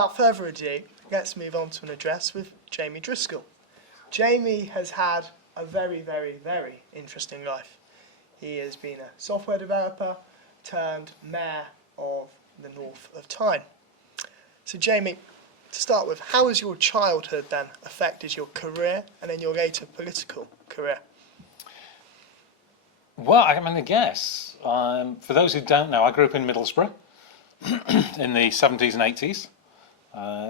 without further ado, let's move on to an address with Jamie Driscoll. Jamie has had a very, very, very interesting life. He has been a software developer turned mayor of the north of Tyne. So Jamie, to start with, how has your childhood then affected your career and then your later political career? Well, I'm going to guess. For those who don't know, I grew up in Middlesbrough in the 70s and 80s.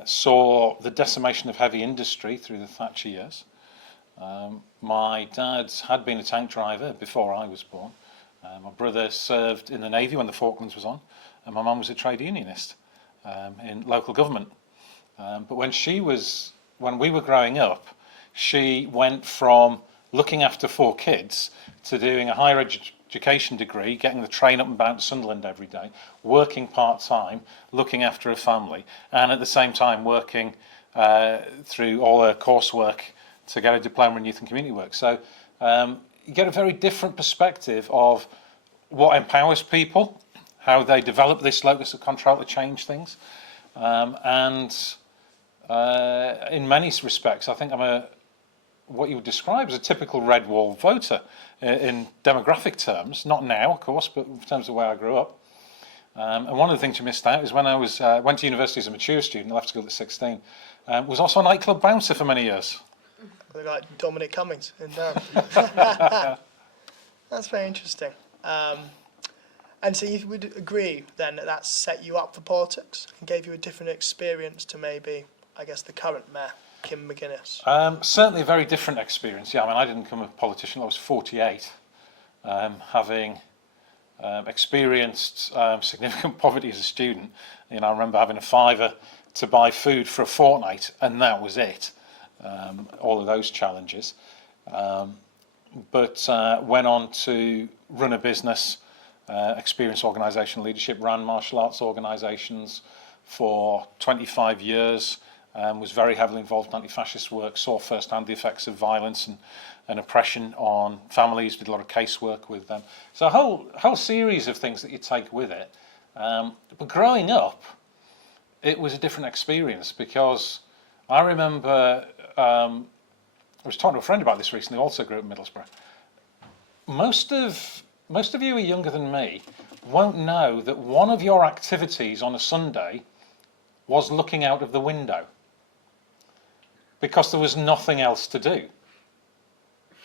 Saw the decimation of heavy industry through the Thatcher years. My dad had been a tank driver before I was born. My brother served in the Navy when the Falklands was on, and my mum was a trade unionist in local government. But when we were growing up, she went from looking after 4 kids to doing a higher education degree, getting the train up and down to Sunderland every day, working part-time, looking after a family, and at the same time working through all her coursework to get a diploma in youth and community work. So you get a very different perspective of what empowers people, how they develop this locus of control to change things. And in many respects, I think I'm what you would describe as a typical red wall voter in demographic terms, not now, of course, but in terms of where I grew up. And one of the things you missed out is when I went to university as a mature student, I left school at 16, was also a nightclub bouncer for many years. Like Dominic Cummings in Durham. That's very interesting. And so you would agree then that that set you up for politics and gave you a different experience to maybe, I guess, the current mayor, Kim McGuinness? Certainly a very different experience. Yeah, I mean, I didn't become a politician. I was 48, having experienced significant poverty as a student. You know, I remember having a £5 to buy food for a fortnight, and that was it. All of those challenges. But went on to run a business, experience organisational leadership, ran martial arts organisations for 25 years. Was very heavily involved in anti-fascist work, saw firsthand the effects of violence and oppression on families, did a lot of casework with them. So a whole series of things that you take with it. But growing up, it was a different experience because I remember, I was talking to a friend about this recently, also grew up in Middlesbrough. Most of you who are younger than me won't know that one of your activities on a Sunday was looking out of the window, because there was nothing else to do.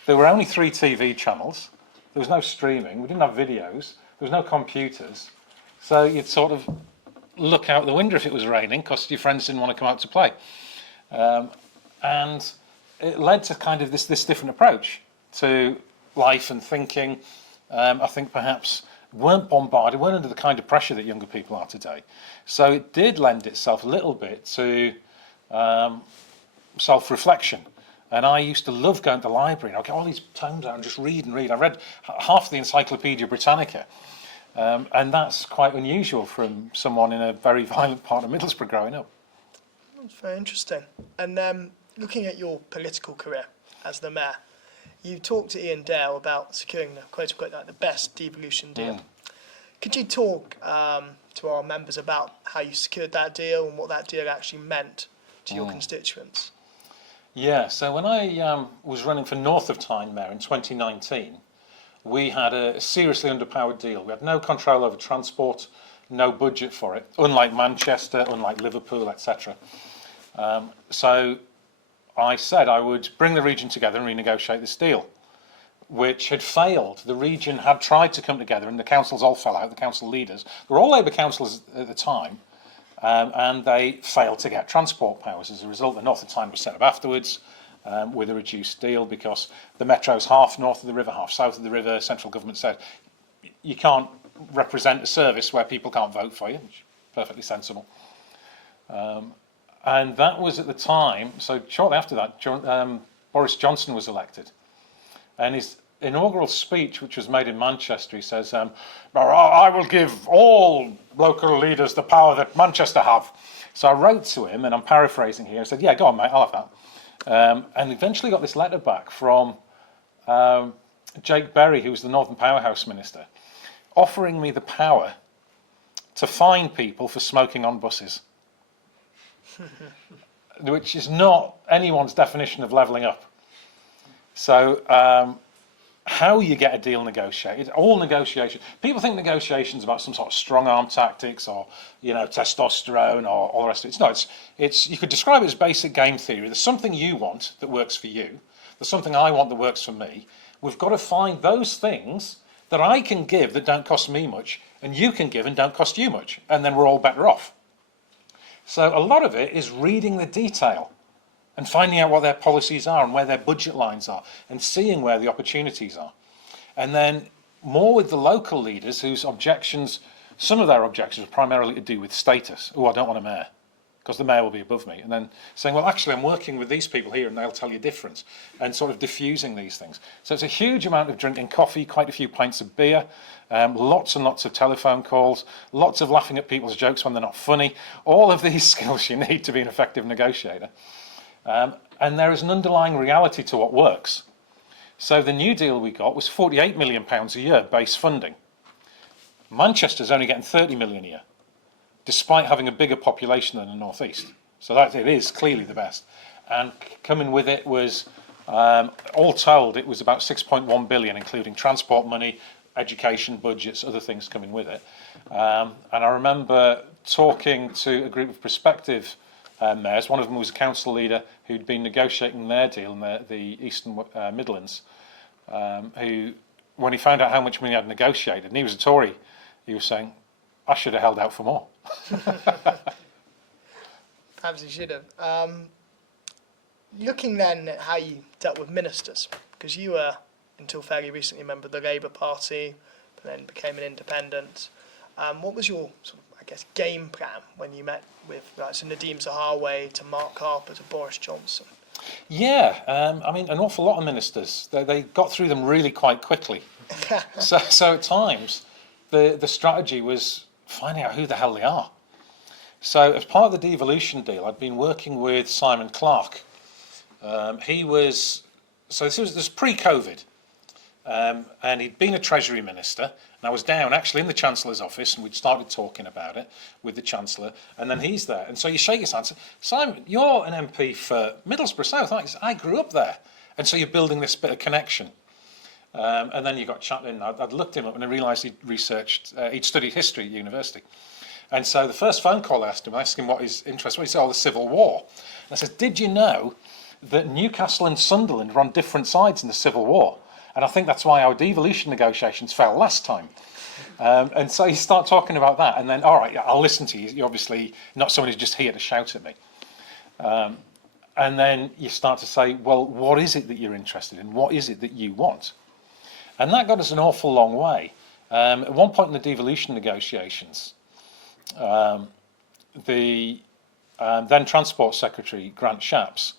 There were only 3 TV channels, there was no streaming, we didn't have videos, there was no computers, so you'd sort of look out the window if it was raining because your friends didn't want to come out to play. And it led to kind of this different approach to life and thinking. I think perhaps weren't bombarded, weren't under the kind of pressure that younger people are today. So it did lend itself a little bit to self-reflection. And I used to love going to the library, and I'd get all these tomes out and just read and read. I read half the Encyclopedia Britannica, and that's quite unusual from someone in a very violent part of Middlesbrough growing up. That's very interesting. And looking at your political career as the mayor, you talked to Ian Dale about securing the quote-unquote like the best devolution deal. Could you talk to our members about how you secured that deal and what that deal actually meant to your constituents? Yeah, so when I was running for North of Tyne Mayor in 2019, we had a seriously underpowered deal. We had no control over transport, no budget for it, unlike Manchester, unlike Liverpool, etc. So I said I would bring the region together and renegotiate this deal, which had failed. The region had tried to come together and the councils all fell out, the council leaders. They were all Labour councillors at the time, and they failed to get transport powers. As a result, the North of Tyne was set up afterwards with a reduced deal because the metro's half north of the river, half south of the river. Central government said, you can't represent a service where people can't vote for you, which is perfectly sensible. And that was at the time, so shortly after that, Boris Johnson was elected. And his inaugural speech, which was made in Manchester, he says, I will give all local leaders the power that Manchester have. So I wrote to him, and I'm paraphrasing here, I said, yeah, go on, mate, I'll have that. And eventually got this letter back from Jake Berry, who was the Northern Powerhouse Minister, offering me the power to fine people for smoking on buses. which is not anyone's definition of levelling up. So how you get a deal negotiated, all negotiation. People think negotiations about some sort of strong arm tactics or, testosterone or all the rest of it. No, it's you could describe it as basic game theory. There's something you want that works for you. There's something I want that works for me. We've got to find those things that I can give that don't cost me much and you can give and don't cost you much. And then we're all better off. So a lot of it is reading the detail and finding out what their policies are and where their budget lines are and seeing where the opportunities are. And then more with the local leaders whose objections, some of their objections are primarily to do with status. Oh, I don't want a mayor because the mayor will be above me. And then saying, well, actually, I'm working with these people here and they'll tell you different, and sort of diffusing these things. So it's a huge amount of drinking coffee, quite a few pints of beer, lots and lots of telephone calls, lots of laughing at people's jokes when they're not funny. All of these skills you need to be an effective negotiator. And there is an underlying reality to what works. So the new deal we got was £48 million a year base funding. Manchester's only getting 30 million a year, despite having a bigger population than the North East. So that it is clearly the best. And coming with it was, all told, it was about 6.1 billion, including transport money, education budgets, other things coming with it. And I remember talking to a group of prospective mayors. One of them was a council leader who'd been negotiating their deal in the Eastern Midlands, who, when he found out how much money I'd negotiated, and he was a Tory, he was saying, I should have held out for more. Perhaps you should have. Looking then at how you dealt with ministers, because you were, until fairly recently, a member of the Labour Party, but then became an independent. What was your sort of, I guess, game plan when you met with so Nadhim Zahawi to Mark Harper to Boris Johnson? Yeah, I mean, an awful lot of ministers, they got through them really quite quickly. So at times, the strategy was finding out who the hell they are. So as part of the devolution deal, I'd been working with Simon Clarke. This was pre-COVID, and he'd been a Treasury Minister, and I was down actually in the Chancellor's office, and we'd started talking about it with the Chancellor, and then he's there. And so you shake his hand and say, Simon, you're an MP for Middlesbrough South, aren't you? He said, I grew up there. And so you're building this bit of connection. And then you got chatting. I'd looked him up and I realised he'd studied history at university. And so the first phone call I asked him what his interest was. He said, the Civil War. And I said, did you know that Newcastle and Sunderland were on different sides in the Civil War? And I think that's why our devolution negotiations fell last time. And so you start talking about that, and then, all right, I'll listen to you. You're obviously not someone who's just here to shout at me. And then you start to say, well, what is it that you're interested in? What is it that you want? And that got us an awful long way. At one point in the devolution negotiations, the then Transport Secretary, Grant Shapps,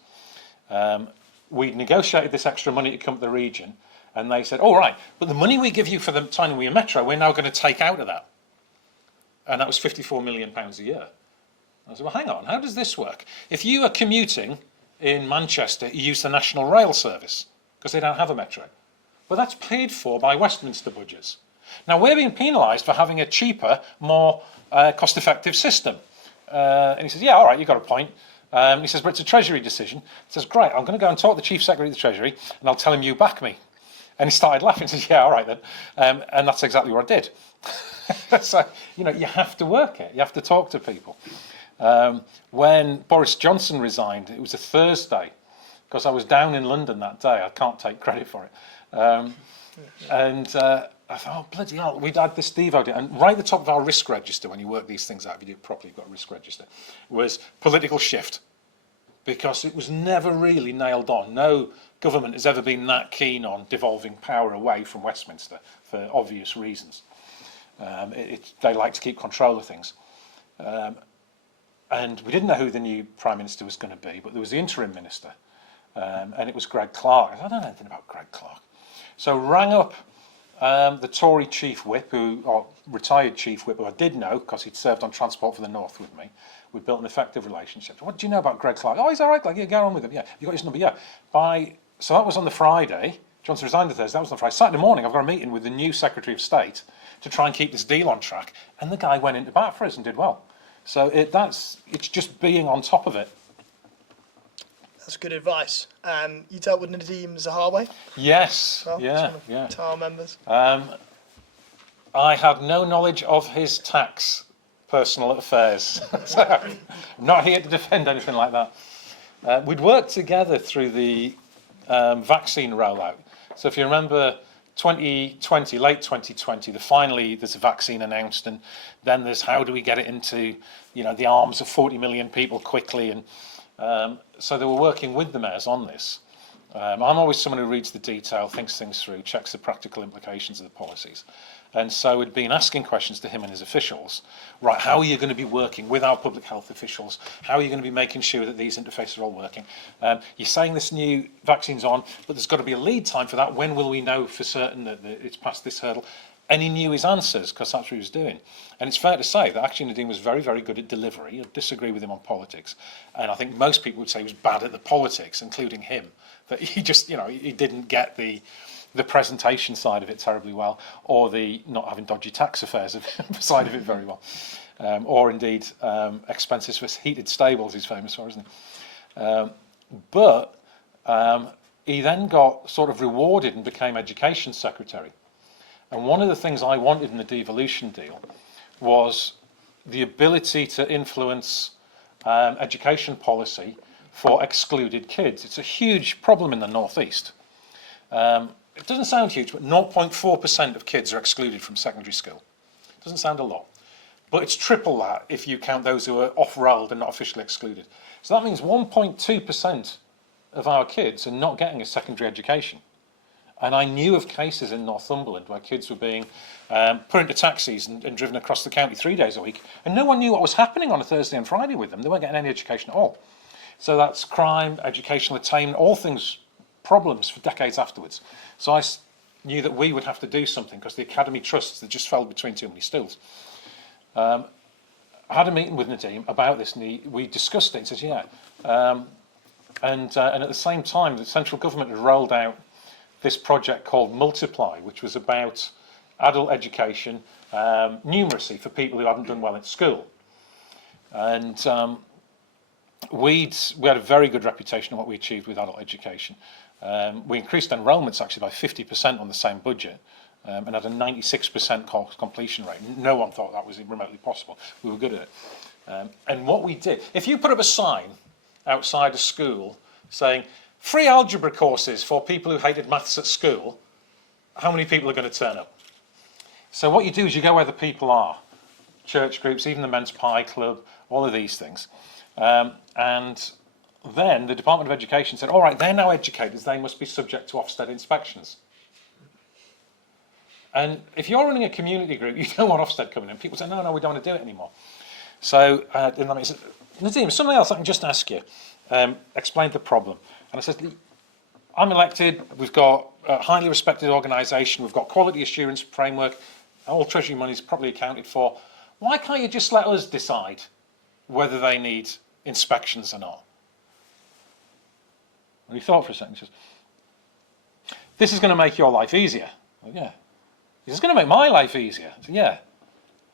we negotiated this extra money to come to the region, and they said, all right, but the money we give you for the Tyne Metro, we're now going to take out of that. And that was £54 million a year. I said, well, hang on, how does this work? If you are commuting in Manchester, you use the National Rail Service, because they don't have a metro. But that's paid for by Westminster budgets. Now, we're being penalised for having a cheaper, more cost-effective system. And he says, yeah, all right, you've got a point. He says, but it's a Treasury decision. He says, great, I'm going to go and talk to the Chief Secretary of the Treasury, and I'll tell him you back me. And he started laughing. He says, yeah, all right then. And that's exactly what I did. So, you have to work it. You have to talk to people. When Boris Johnson resigned, it was a Thursday, because I was down in London that day. I can't take credit for it. And I thought, oh, bloody hell, we'd had this Devo deal. And right at the top of our risk register, when you work these things out, if you do it properly, you've got a risk register, was political shift. Because it was never really nailed on. No government has ever been that keen on devolving power away from Westminster for obvious reasons. They like to keep control of things. And we didn't know who the new Prime Minister was going to be, but there was the interim minister, and it was Greg Clark. I don't know anything about Greg Clark. So rang up the Tory chief whip, retired chief whip, who I did know because he'd served on Transport for the North with me. We built an effective relationship. What do you know about Greg Clark? Oh, he's all right, yeah, get on with him. Yeah, you got his number, yeah. So that was on the Friday. Johnson resigned the Thursday, that was on the Friday. Saturday morning, I've got a meeting with the new Secretary of State to try and keep this deal on track. And the guy went into bat for us and did well. So it's just being on top of it. That's good advice. You dealt with Nadeem Zahawi? Yes, Well, yeah. To our members. I had no knowledge of his tax personal affairs. So I'm not here to defend anything like that. We'd worked together through the vaccine rollout. So if you remember 2020, late 2020, finally there's a vaccine announced, and then there's how do we get it into the arms of 40 million people quickly, and so they were working with the mayors on this. I'm always someone who reads the detail, thinks things through, checks the practical implications of the policies. And so we'd been asking questions to him and his officials. Right, how are you going to be working with our public health officials? How are you going to be making sure that these interfaces are all working? You're saying this new vaccine's on, but there's got to be a lead time for that. When will we know for certain that it's past this hurdle? And he knew his answers, because that's what he was doing. And it's fair to say that actually Nadeem was very, very good at delivery. I disagree with him on politics. And I think most people would say he was bad at the politics, including him. That he just, he didn't get the presentation side of it terribly well, or the not having dodgy tax affairs side of it very well. Or indeed, expenses for heated stables he's famous for, isn't he? But he then got sort of rewarded and became Education Secretary. And one of the things I wanted in the devolution deal was the ability to influence education policy for excluded kids. It's a huge problem in the northeast. It doesn't sound huge, but 0.4% of kids are excluded from secondary school. It doesn't sound a lot, but it's triple that if you count those who are off-rolled and not officially excluded. So that means 1.2% of our kids are not getting a secondary education. And I knew of cases in Northumberland where kids were being put into taxis and driven across the county 3 days a week, and no one knew what was happening on a Thursday and Friday with them. They weren't getting any education at all. So that's crime, educational attainment, all things, problems for decades afterwards. So I knew that we would have to do something, because the academy trusts had just fell between too many stools. I had a meeting with Nadeem about this, and we discussed it. He says, yeah. And at the same time, the central government had rolled out this project called Multiply, which was about adult education, numeracy for people who haven't done well at school. And we had a very good reputation of what we achieved with adult education. We increased enrolments actually by 50% on the same budget, and had a 96% completion rate. No one thought that was remotely possible. We were good at it. And what we did, if you put up a sign outside a school saying, free algebra courses for people who hated maths at school, how many people are going to turn up? So what you do is you go where the people are. Church groups, even the Men's Pie Club, all of these things. And then the Department of Education said, all right, they're now educators, they must be subject to Ofsted inspections. And if you're running a community group, you don't want Ofsted coming in. People say, no, we don't want to do it anymore. So then I said, Nadeem, something else I can just ask you. Explain the problem. And I said, I'm elected, we've got a highly respected organisation, we've got quality assurance framework, all Treasury money is properly accounted for. Why can't you just let us decide whether they need inspections or not? And he thought for a second, he says, this is going to make your life easier. Well, yeah. This is going to make my life easier. I said, yeah.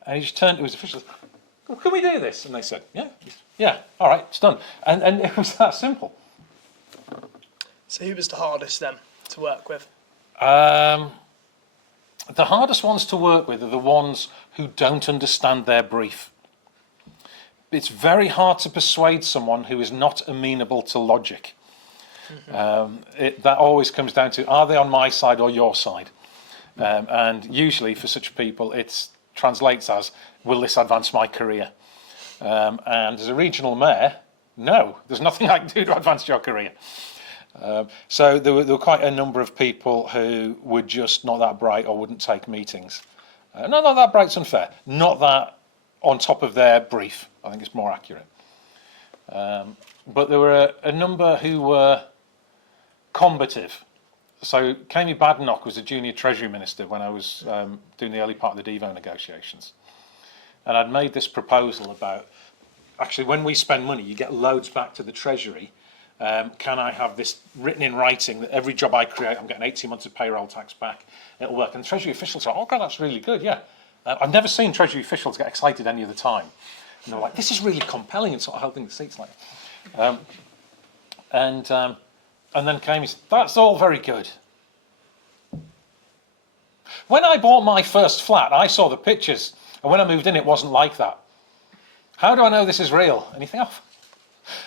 And he just turned to his officials, well, can we do this? And they said, yeah, all right, it's done. And it was that simple. So who was the hardest then to work with? The hardest ones to work with are the ones who don't understand their brief. It's very hard to persuade someone who is not amenable to logic. Mm-hmm. That always comes down to, are they on my side or your side? And usually for such people it translates as, will this advance my career? And as a regional mayor, no, there's nothing I can do to advance your career. So there were quite a number of people who were just not that bright or wouldn't take meetings. Not that bright's unfair, not that on top of their brief, I think it's more accurate. But there were a number who were combative. So Kami Badenoch was a junior Treasury Minister when I was doing the early part of the Devo negotiations. And I'd made this proposal about, actually when we spend money, you get loads back to the Treasury. Can I have this written in writing that every job I create, I'm getting 18 months of payroll tax back, it'll work. And the Treasury officials are, oh God, that's really good, yeah. I've never seen Treasury officials get excited any other time. And they were like, this is really compelling, and sort of holding the seats like that. And then came, that's all very good. When I bought my first flat, I saw the pictures, and when I moved in, it wasn't like that. How do I know this is real? Anything else?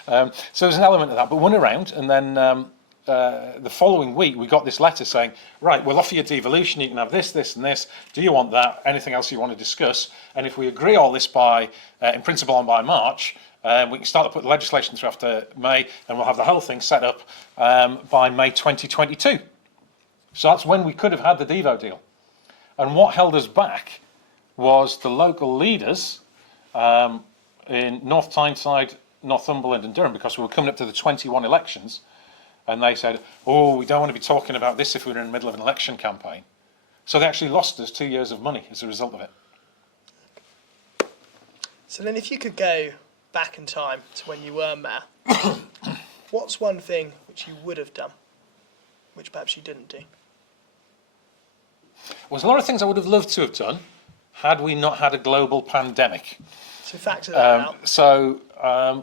So there's an element of that, but went around, and then the following week we got this letter saying, right, we'll offer you devolution, you can have this, this and this, do you want that, anything else you want to discuss, and if we agree all this by, in principle and by March, we can start to put the legislation through after May, and we'll have the whole thing set up by May 2022. So that's when we could have had the Devo deal. And what held us back was the local leaders in North Tyneside, Northumberland and Durham, because we were coming up to the 21 elections, and they said, oh, we don't want to be talking about this if we're in the middle of an election campaign. So they actually lost us 2 years of money as a result of it. So then if you could go back in time to when you were mayor, what's one thing which you would have done, which perhaps you didn't do? Well, there's a lot of things I would have loved to have done had we not had a global pandemic. So factor that out. So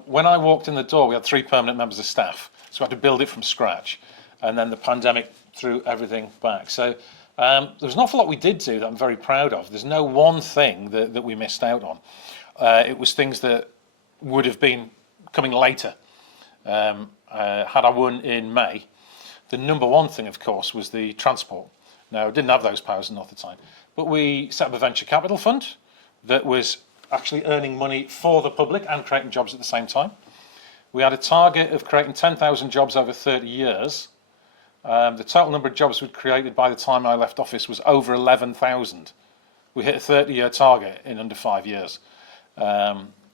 when I walked in the door, we had 3 permanent members of staff. So we had to build it from scratch. And then the pandemic threw everything back. So there was an awful lot we did do that I'm very proud of. There's no one thing that we missed out on. It was things that would have been coming later. Had I won in May, the number one thing, of course, was the transport. Now, I didn't have those powers enough at the time. But we set up a venture capital fund that was actually earning money for the public and creating jobs at the same time. We had a target of creating 10,000 jobs over 30 years. The total number of jobs we'd created by the time I left office was over 11,000. We hit a 30-year target in under 5 years.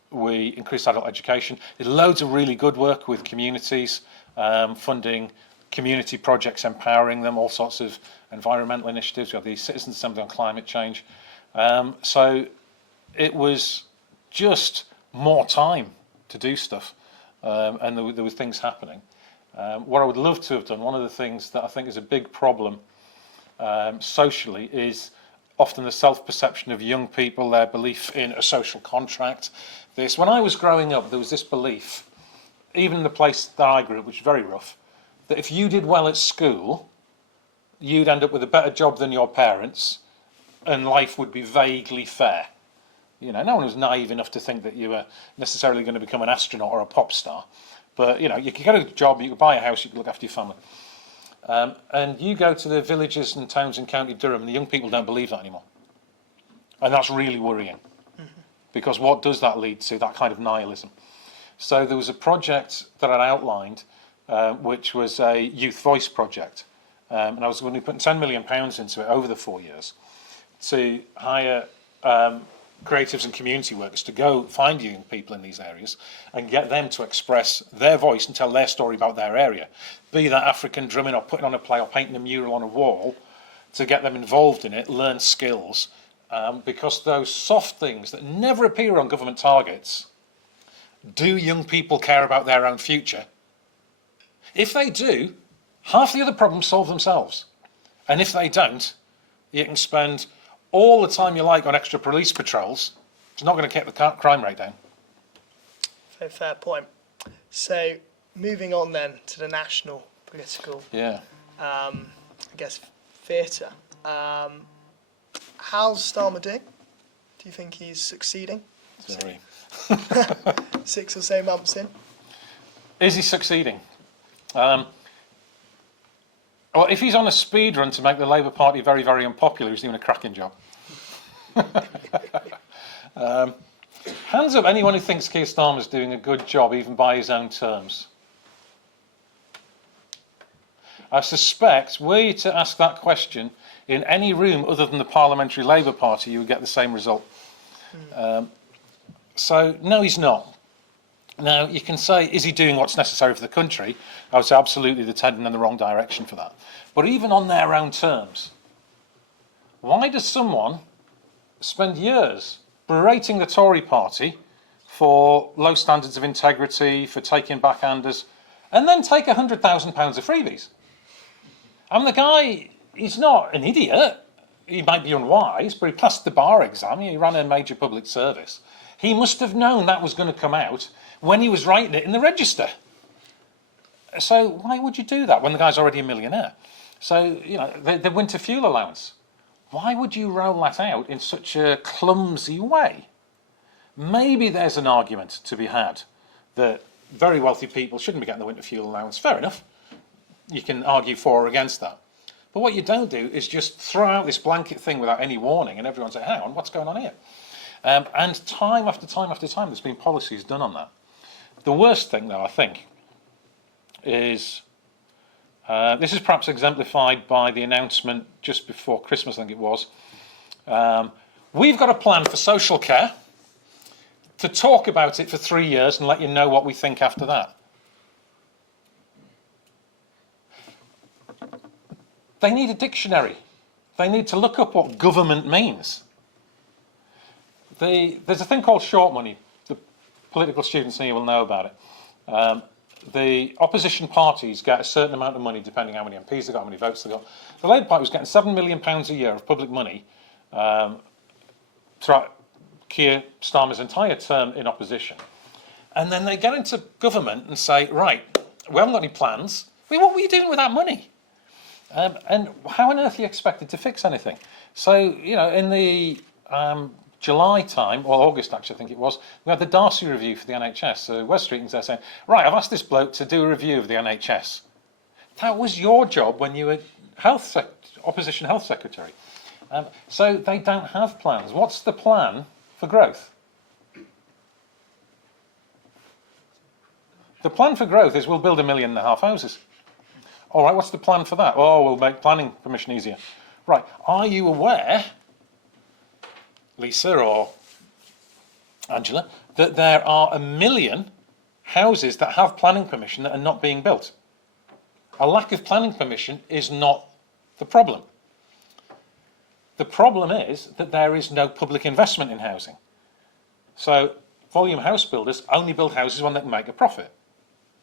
We increased adult education. Did loads of really good work with communities, funding community projects, empowering them, all sorts of environmental initiatives. We had the Citizens Assembly on climate change. So it was just more time to do stuff, and there were things happening. What I would love to have done, one of the things that I think is a big problem socially, is often the self-perception of young people, their belief in a social contract. When I was growing up, there was this belief, even in the place that I grew up, which was very rough, that if you did well at school, you'd end up with a better job than your parents, and life would be vaguely fair. You know, no one was naive enough to think that you were necessarily going to become an astronaut or a pop star. But, you know, you could get a job, you could buy a house, you could look after your family. And you go to the villages and towns in County Durham, and the young people don't believe that anymore. And that's really worrying. Because what does that lead to? That kind of nihilism. So there was a project that I'd outlined, which was a youth voice project. And I was going to be putting £10 million into it over the 4 years to hire creatives and community workers to go find young people in these areas and get them to express their voice and tell their story about their area. Be that African drumming or putting on a play or painting a mural on a wall, to get them involved in it, learn skills, because those soft things that never appear on government targets, do young people care about their own future? If they do, half the other problems solve themselves. And if they don't, you can spend all the time you like on extra police patrols. It's not going to keep the crime rate down. Very fair point. So, moving on then to the national political, I guess, theatre. How's Starmer doing? Do you think he's succeeding? Sorry. 6 or so months in. Is he succeeding? Well, if he's on a speed run to make the Labour Party very, very unpopular, he's doing a cracking job. Hands up anyone who thinks Keir Starmer's doing a good job, even by his own terms. I suspect, were you to ask that question in any room other than the Parliamentary Labour Party, you would get the same result. So, no, he's not. Now, you can say, is he doing what's necessary for the country? I would say absolutely they're tending in the wrong direction for that. But even on their own terms, why does someone spend years berating the Tory party for low standards of integrity, for taking backhanders, and then take £100,000 of freebies? I mean, the guy, he's not an idiot. he might be unwise, but he passed the bar exam, he ran a major public service. He must have known that was going to come out when he was writing it in the register. So why would you do that when the guy's already a millionaire? So, you know, the winter fuel allowance. Why would you roll that out in such a clumsy way? Maybe there's an argument to be had that very wealthy people shouldn't be getting the winter fuel allowance. Fair enough. You can argue for or against that. But what you don't do is just throw out this blanket thing without any warning and everyone say, hang on, what's going on here? And time after time after time, there's been policies done on that. The worst thing, though, I think, is this is perhaps exemplified by the announcement just before Christmas, I think it was. We've got a plan for social care, to talk about it for 3 years and let you know what we think after that. They need a dictionary. They need to look up what government means. There's a thing called short money. The political students here will know about it. The opposition parties get a certain amount of money depending how many MPs they've got, how many votes they've got. The Labour Party was getting £7 million a year of public money throughout Keir Starmer's entire term in opposition. And then they get into government and say, right, we haven't got any plans. What were you doing with that money? And how on earth are you expected to fix anything? So, you know, in the July time, or August actually I think it was, we had the Darcy review for the NHS. So West Street was there saying, right, I've asked this bloke to do a review of the NHS. That was your job when you were opposition health secretary. So they don't have plans. What's the plan for growth? The plan for growth is we'll build 1.5 million houses. All right, what's the plan for that? Oh, we'll make planning permission easier. Right, are you aware, Lisa or Angela, that there are 1 million houses that have planning permission that are not being built? A lack of planning permission is not the problem. The problem is that there is no public investment in housing. So volume house builders only build houses when they can make a profit,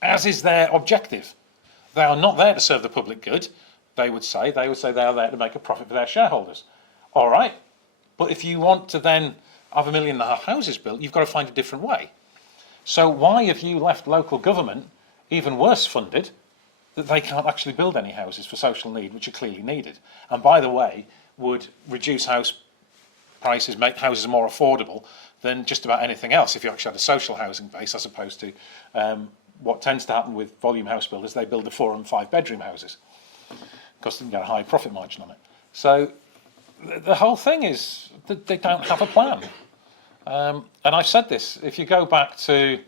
as is their objective. They are not there to serve the public good, they would say. They would say they are there to make a profit for their shareholders. All right, but if you want to then have 1.5 million houses built, you've got to find a different way. So why have you left local government even worse funded, that they can't actually build any houses for social need, which are clearly needed? And by the way, would reduce house prices, make houses more affordable than just about anything else if you actually had a social housing base, as opposed to what tends to happen with volume house builders. They build the 4 and 5 bedroom houses because they can get a high profit margin on it. So the whole thing is that they don't have a plan. And I've said this, if you go back to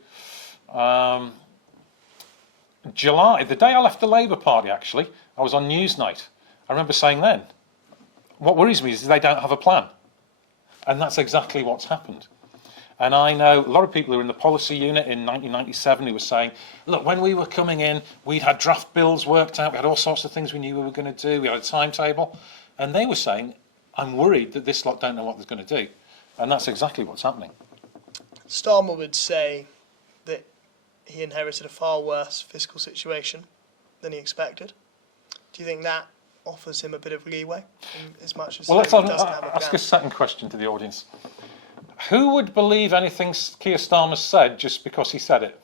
July, the day I left the Labour Party actually, I was on Newsnight. I remember saying then, what worries me is they don't have a plan. And that's exactly what's happened. And I know a lot of people who were in the policy unit in 1997 who were saying, look, when we were coming in, we'd had draft bills worked out, we had all sorts of things we knew we were going to do, we had a timetable. And they were saying, I'm worried that this lot don't know what they're going to do. And that's exactly what's happening. Starmer would say that he inherited a far worse fiscal situation than he expected. Do you think that offers him a bit of leeway, as much as well, let's he doesn't have a plan? ask a second question to the audience. Who would believe anything Keir Starmer said just because he said it?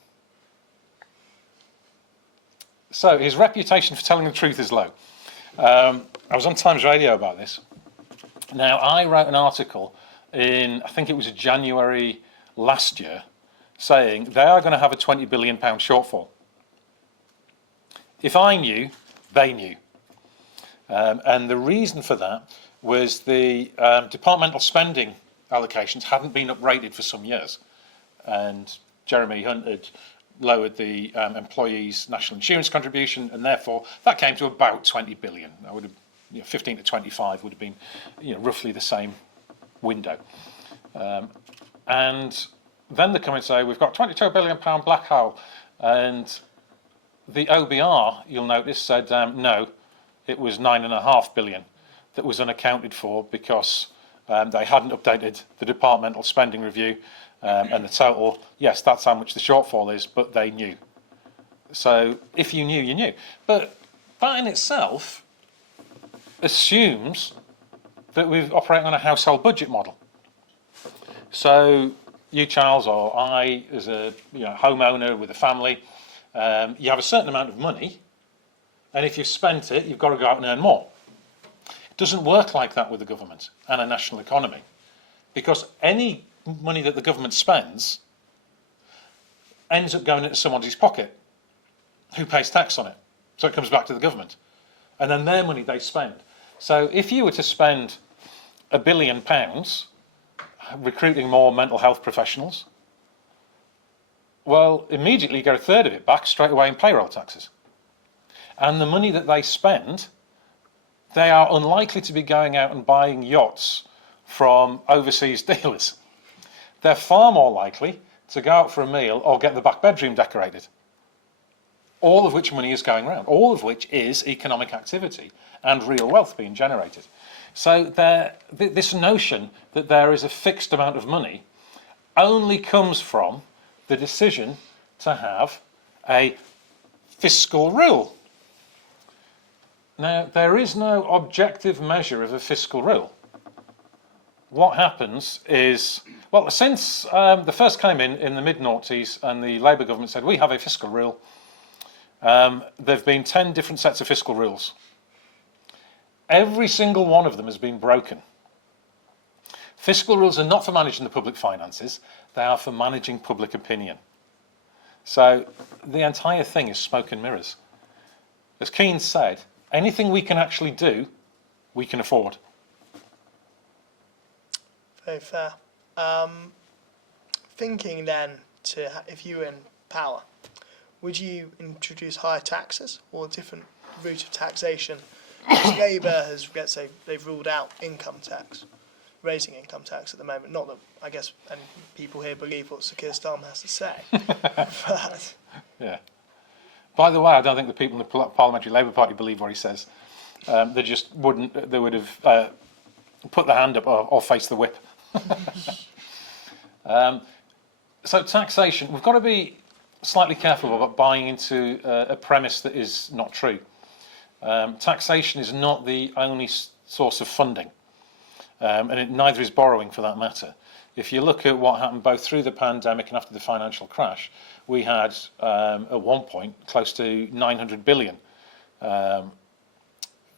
So his reputation for telling the truth is low. I was on Times Radio about this. Now, I wrote an article in, I think it was January last year, saying they are going to have a £20 billion shortfall. If I knew, they knew. And the reason for that was the departmental spending allocations hadn't been uprated for some years. And Jeremy Hunt had lowered the employees' national insurance contribution, and therefore that came to about 20 billion. That would have, 15 to 25 would have been, roughly the same window. And then they come and say, we've got £22 billion black hole. And the OBR, you'll notice, said no, it was £9.5 billion that was unaccounted for because they hadn't updated the departmental spending review, and the total, yes, that's how much the shortfall is, but they knew. So if you knew, you knew. But that in itself assumes that we're operating on a household budget model. So you, Charles, or I, as a homeowner with a family, you have a certain amount of money, and if you've spent it, you've got to go out and earn more. It doesn't work like that with the government and a national economy, because any money that the government spends ends up going into somebody's pocket who pays tax on it. So it comes back to the government. And then their money they spend. So if you were to spend £1 billion recruiting more mental health professionals, well, immediately you get a third of it back straight away in payroll taxes. And the money that they spend, they are unlikely to be going out and buying yachts from overseas dealers. They're far more likely to go out for a meal or get the back bedroom decorated. All of which money is going around, all of which is economic activity and real wealth being generated. So this notion that there is a fixed amount of money only comes from the decision to have a fiscal rule. Now, there is no objective measure of a fiscal rule. What happens is, well, since the first came in the mid-noughties and the Labour government said, we have a fiscal rule, there have been 10 different sets of fiscal rules. Every single one of them has been broken. Fiscal rules are not for managing the public finances, they are for managing public opinion. So the entire thing is smoke and mirrors. As Keynes said, anything we can actually do, we can afford. Very fair. Thinking then, if you were in power, would you introduce higher taxes or a different route of taxation? Because Labour has, let's say, they've ruled out income tax, raising income tax at the moment. Not that, I guess, any people here believe what Sir Keir Starmer has to say. But yeah. By the way, I don't think the people in the Parliamentary Labour Party believe what he says. They just wouldn't. They would have put their hand up or face the whip. So taxation, we've got to be slightly careful about buying into a premise that is not true. Taxation is not the only source of funding, and neither is borrowing for that matter. If you look at what happened both through the pandemic and after the financial crash, we had at one point close to 900 billion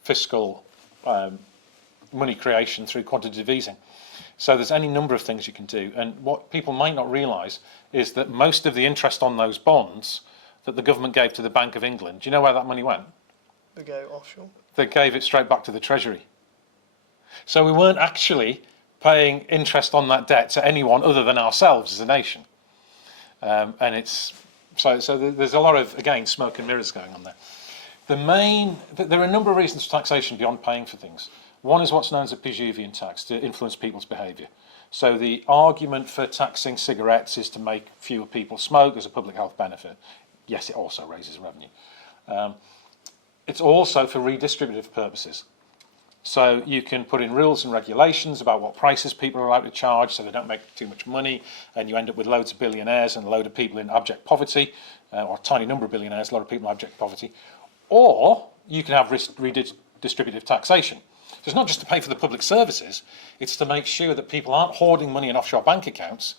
fiscal money creation through quantitative easing. So there's any number of things you can do, and what people might not realise is that most of the interest on those bonds that the government gave to the Bank of England, do you know where that money went? they go offshore. They gave it straight back to the Treasury. So we weren't actually paying interest on that debt to anyone other than ourselves as a nation. And it's so there's a lot of, again, smoke and mirrors going on there. There are a number of reasons for taxation beyond paying for things. One is what's known as a Pigouvian tax, to influence people's behaviour. So the argument for taxing cigarettes is to make fewer people smoke as a public health benefit. Yes, it also raises revenue. It's also for redistributive purposes. So you can put in rules and regulations about what prices people are allowed to charge so they don't make too much money, and you end up with loads of billionaires and a load of people in abject poverty, or a tiny number of billionaires, a lot of people in abject poverty. Or you can have redistributive taxation. So it's not just to pay for the public services, it's to make sure that people aren't hoarding money in offshore bank accounts,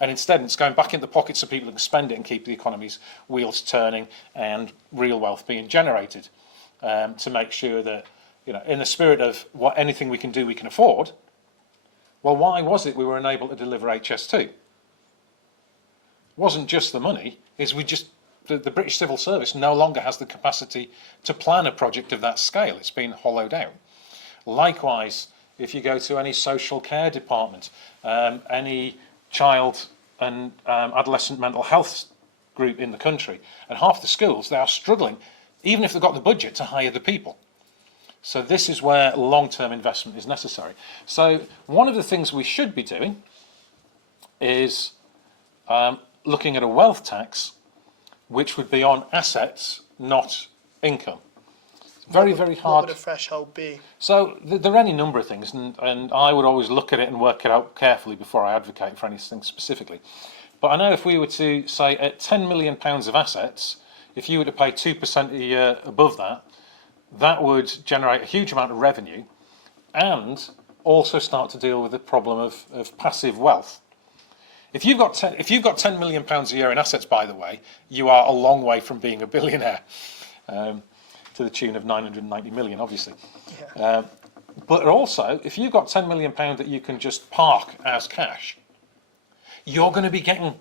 and instead it's going back in the pockets so people can spend it and keep the economy's wheels turning and real wealth being generated, to make sure that, you know, in the spirit of anything we can do, we can afford. Well, why was it we were unable to deliver HS2? It wasn't just the money, the British Civil Service no longer has the capacity to plan a project of that scale. It's been hollowed out. Likewise, if you go to any social care department, any child and adolescent mental health group in the country, and half the schools, they are struggling, even if they've got the budget, to hire the people. So this is where long-term investment is necessary. So one of the things we should be doing is looking at a wealth tax, which would be on assets, not income. Very, very hard. What would a threshold be? So there are any number of things, and I would always look at it and work it out carefully before I advocate for anything specifically. But I know if we were to say at £10 million of assets, if you were to pay 2% a year above that, that would generate a huge amount of revenue, and also start to deal with the problem of passive wealth. If you've got £10 million a year in assets, by the way, you are a long way from being a billionaire, to the tune of 990 million, obviously. Yeah. But also, if you've got £10 million that you can just park as cash, you're going to be getting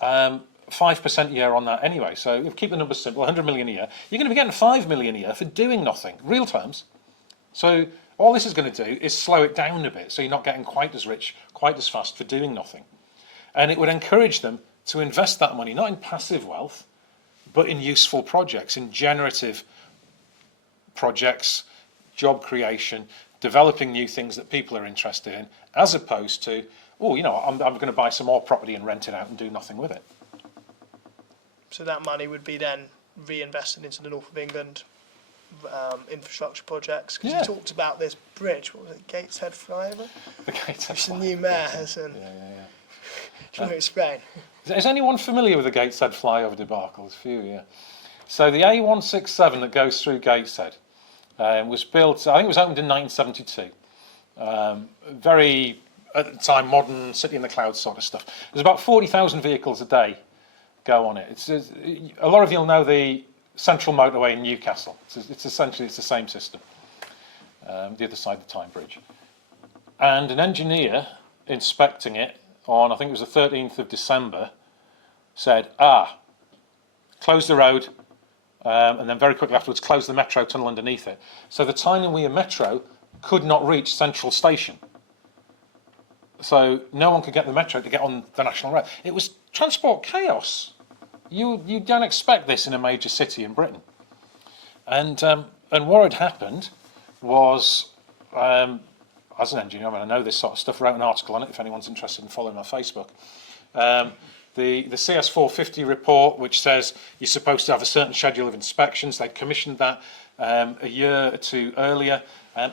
5% a year on that anyway. So if you keep the numbers simple, 100 million a year, you're going to be getting 5 million a year for doing nothing, real terms. So all this is going to do is slow it down a bit, so you're not getting quite as rich, quite as fast for doing nothing. And it would encourage them to invest that money, not in passive wealth, but in useful projects, in generative projects, job creation, developing new things that people are interested in, as opposed to, oh, you know, I'm going to buy some more property and rent it out and do nothing with it. So that money would be then reinvested into the north of England infrastructure projects. Because you talked about this bridge, what was it, Gateshead Flyover? The Gateshead Which the Flyover. new mayor has. Do you want to explain? Is anyone familiar with the Gateshead Flyover debacle? There's a few, yeah. So the A167 that goes through Gateshead was built, I think it was opened in 1972. Very, at the time, modern city in the clouds sort of stuff. There's about 40,000 vehicles a day go on it. A lot of you'll know the Central Motorway in Newcastle. It's essentially the same system, the other side of the Tyne Bridge. And an engineer inspecting it on, I think it was the 13th of December, said, close the road, and then very quickly afterwards close the metro tunnel underneath it. So the Tyne and Wear metro could not reach Central Station. So no one could get the metro to get on the national rail. It was transport chaos. You don't expect this in a major city in Britain. And what had happened was, as an engineer, I mean, I know this sort of stuff, wrote an article on it if anyone's interested in following my Facebook. The CS450 report, which says you're supposed to have a certain schedule of inspections, they'd commissioned that a year or two earlier.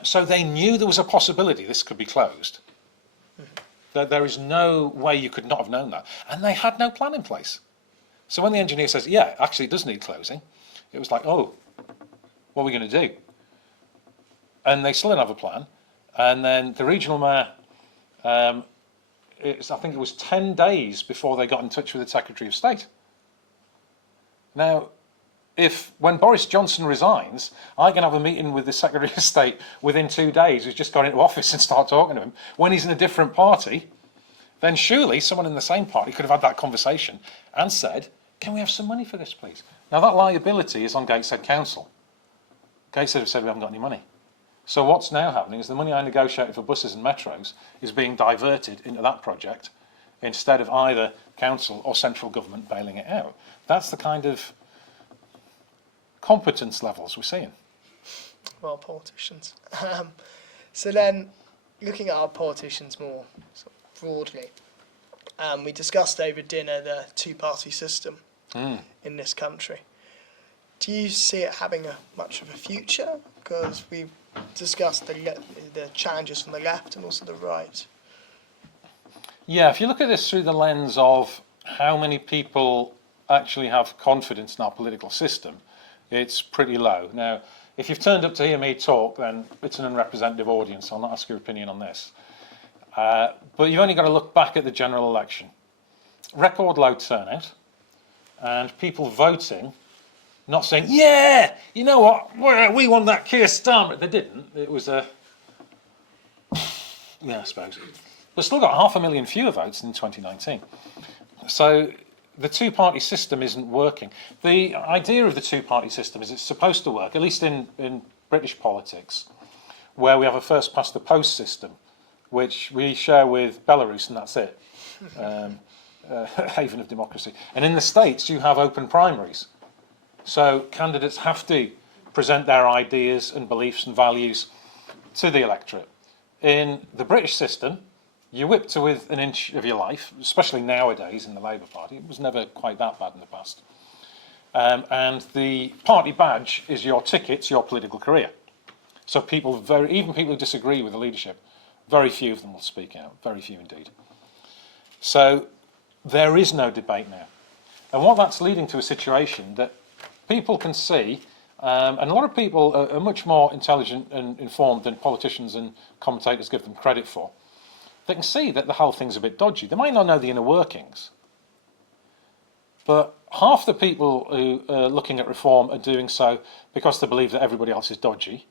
So they knew there was a possibility this could be closed. There is no way you could not have known that. And they had no plan in place. So when the engineer says, yeah, actually it does need closing, it was like, oh, what are we going to do? And they still didn't have a plan. And then the regional mayor, I think it was 10 days before they got in touch with the Secretary of State. Now, when Boris Johnson resigns, I can have a meeting with the Secretary of State within 2 days who's just got into office and start talking to him. When he's in a different party, then surely someone in the same party could have had that conversation and said, can we have some money for this, please? Now, that liability is on Gateshead Council. Gateshead have said we haven't got any money. So what's now happening is the money I negotiated for buses and metros is being diverted into that project instead of either council or central government bailing it out. That's the kind of competence levels we're seeing. Well, politicians. So then, looking at our politicians more sort of broadly, we discussed over dinner the two-party system in this country. Do you see it having much of a future? Because we've discussed the challenges from the left and also the right. Yeah, if you look at this through the lens of how many people actually have confidence in our political system, it's pretty low. Now, if you've turned up to hear me talk, then it's an unrepresentative audience. I'll not ask your opinion on this. But you've only got to look back at the general election. Record low turnout, and people voting, not saying, yeah, you know what, we won that Keir Starmer. They didn't. It was yeah, I suppose. But still got 500,000 fewer votes in 2019. So the two-party system isn't working. The idea of the two-party system is it's supposed to work, at least in British politics, where we have a first-past-the-post system, which we share with Belarus, and that's it. Haven of democracy. And in the States, you have open primaries. So candidates have to present their ideas and beliefs and values to the electorate. In the British system, you whip to within an inch of your life, especially nowadays in the Labour Party. It was never quite that bad in the past. And the party badge is your ticket to your political career. So even people who disagree with the leadership, very few of them will speak out, very few indeed. So there is no debate now. And what that's leading to a situation that people can see, And a lot of people are much more intelligent and informed than politicians and commentators give them credit for. They can see that the whole thing's a bit dodgy. They might not know the inner workings, but half the people who are looking at reform are doing so because they believe that everybody else is dodgy.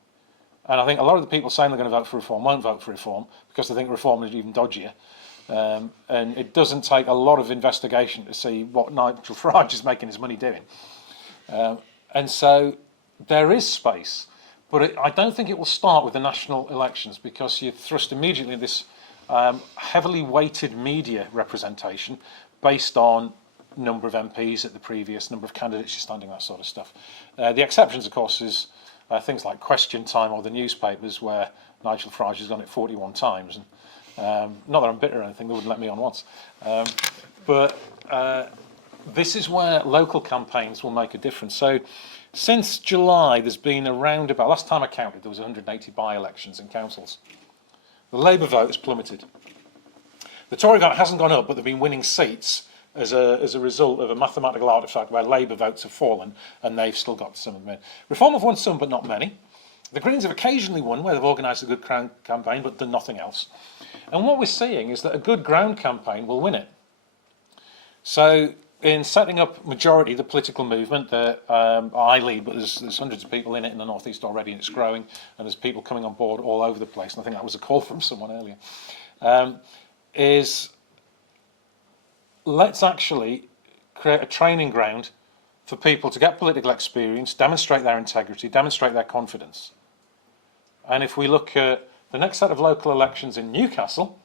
And I think a lot of the people saying they're going to vote for reform won't vote for reform because they think reform is even dodgier. And it doesn't take a lot of investigation to see what Nigel Farage is making his money doing. And so there is space, but I don't think it will start with the national elections because you thrust immediately this heavily weighted media representation based on number of MPs at the previous, number of candidates you're standing, that sort of stuff. The exceptions, of course, is things like Question Time or the newspapers where Nigel Farage has done it 41 times. And, not that I'm bitter or anything, they wouldn't let me on once. But this is where local campaigns will make a difference. So since July, there's been around about, last time I counted, there was 180 by-elections in councils. The Labour vote has plummeted. The Tory vote hasn't gone up, but they've been winning seats as a result of a mathematical artefact where Labour votes have fallen and they've still got some of them in. Reform have won some, but not many. The Greens have occasionally won where they've organised a good ground campaign but done nothing else. And what we're seeing is that a good ground campaign will win it. So in setting up majority, the political movement that I lead, but there's hundreds of people in it in the North East already, and it's growing, and there's people coming on board all over the place, and I think that was a call from someone earlier, is let's actually create a training ground for people to get political experience, demonstrate their integrity, demonstrate their confidence. And if we look at the next set of local elections in Newcastle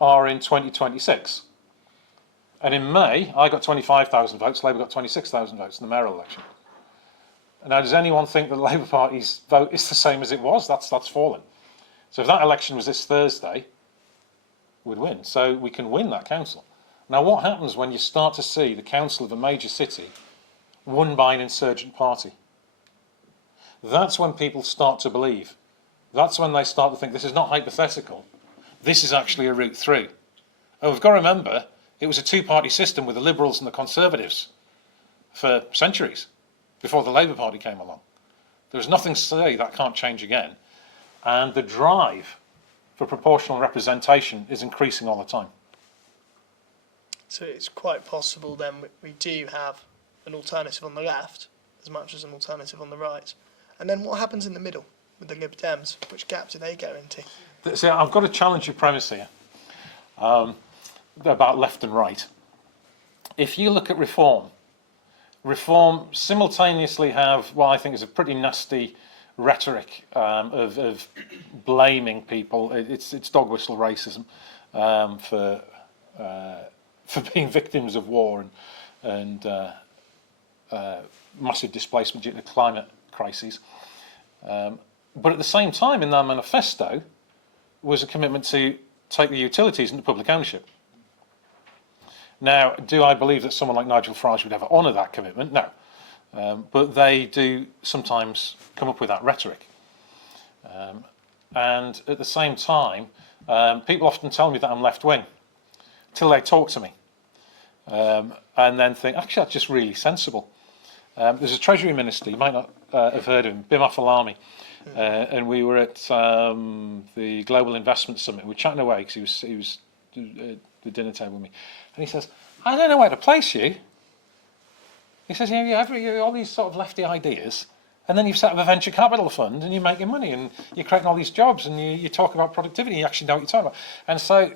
are in 2026. And in May, I got 25,000 votes, Labour got 26,000 votes in the mayoral election. Now, does anyone think that the Labour Party's vote is the same as it was? That's fallen. So if that election was this Thursday, we'd win. So we can win that council. Now, what happens when you start to see the council of a major city won by an insurgent party? That's when people start to believe. That's when they start to think this is not hypothetical. This is actually a route through. And we've got to remember, it was a two-party system with the Liberals and the Conservatives for centuries before the Labour Party came along. There's nothing to say that can't change again. And the drive for proportional representation is increasing all the time. So it's quite possible then we do have an alternative on the left as much as an alternative on the right. And then what happens in the middle with the Lib Dems? Which gap do they go into? See, I've got to challenge your premise here about left and right. If you look at reform simultaneously have what I think is a pretty nasty rhetoric of blaming people. It's dog whistle racism for being victims of war and massive displacement due to climate crises. But at the same time, in their manifesto, was a commitment to take the utilities into public ownership. Now, do I believe that someone like Nigel Farage would ever honour that commitment? No. But they do sometimes come up with that rhetoric. And at the same time, people often tell me that I'm left-wing till they talk to me. And then think, actually, that's just really sensible. There's a Treasury Minister, you might not have heard of him, Bim Afalami, and we were at the Global Investment Summit. We were chatting away because he was at the dinner table with me. And he says, I don't know where to place you. He says, you have all these sort of lefty ideas, and then you've set up a venture capital fund and you're making money and you're creating all these jobs and you talk about productivity, you actually know what you're talking about. And so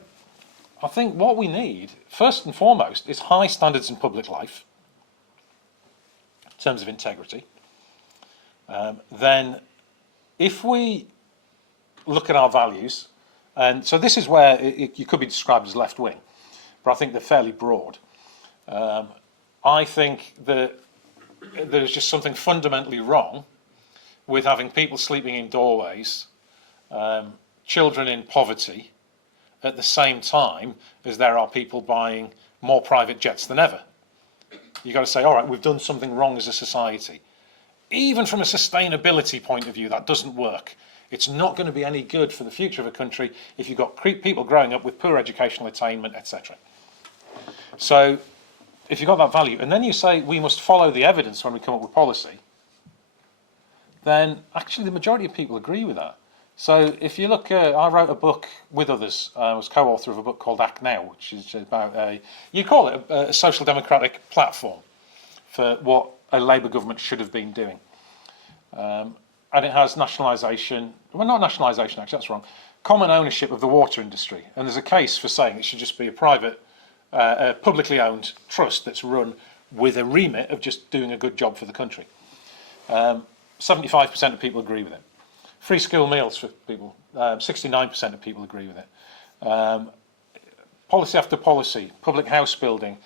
I think what we need, first and foremost, is high standards in public life, in terms of integrity. Then if we look at our values, and so this is where you could be described as left-wing, but I think they're fairly broad. I think that there's just something fundamentally wrong with having people sleeping in doorways, children in poverty, at the same time as there are people buying more private jets than ever. You've got to say, all right, we've done something wrong as a society. Even from a sustainability point of view, that doesn't work. It's not going to be any good for the future of a country if you've got people growing up with poor educational attainment, etc. So if you've got that value, and then you say we must follow the evidence when we come up with policy, then actually the majority of people agree with that. So if you look at, I wrote a book with others, I was co-author of a book called Act Now, which is about you call it a social democratic platform for what a Labour government should have been doing. And it has nationalisation, well, not nationalisation actually, that's wrong, common ownership of the water industry. And there's a case for saying it should just be a private, publicly owned trust that's run with a remit of just doing a good job for the country. 75% of people agree with it. Free school meals for people, 69% of people agree with it. Policy after policy, public house building,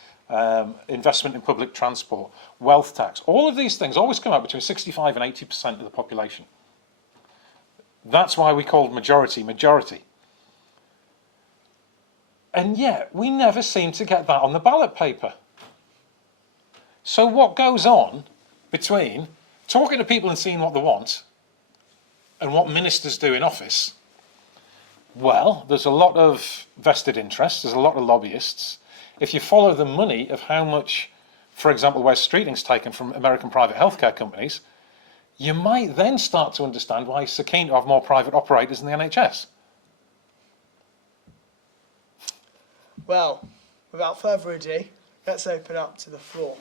investment in public transport, wealth tax, all of these things always come out between 65 and 80% of the population. That's why we call majority. And yet, we never seem to get that on the ballot paper. So what goes on between talking to people and seeing what they want and what ministers do in office? Well, there's a lot of vested interests, there's a lot of lobbyists. If you follow the money of how much, for example, West Streeting's taken from American private healthcare companies, you might then start to understand why he's so keen to have more private operators in the NHS. Well, without further ado, let's open up to the floor.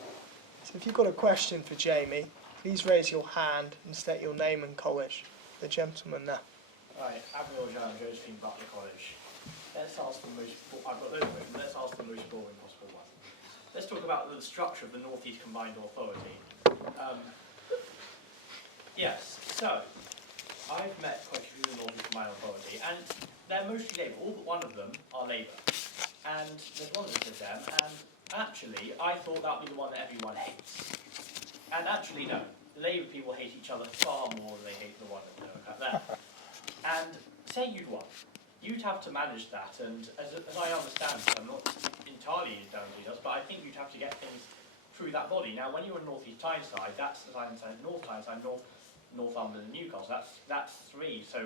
So if you've got a question for Jamie, please raise your hand and state your name and college. The gentleman there. Right, Admiral John, Josephine Butler College. Let's ask the most, I've got those questions, let's ask the most boring possible one. Let's talk about the structure of the North East Combined Authority. Yes, so, I've met quite a few of the North East Combined Authority, and they're mostly Labour, all but one of them are Labour. And there's one of them, and actually, I thought that would be the one that everyone hates. And actually, no. The Labour people hate each other far more than they hate the one up there. And say you'd won. You'd have to manage that, and as I understand it, I'm not entirely down to this, but I think you'd have to get things through that body. Now, when you're on North East Tyneside, that's, as I understand, North Tyneside, Northumberland and Newcastle, that's three. So,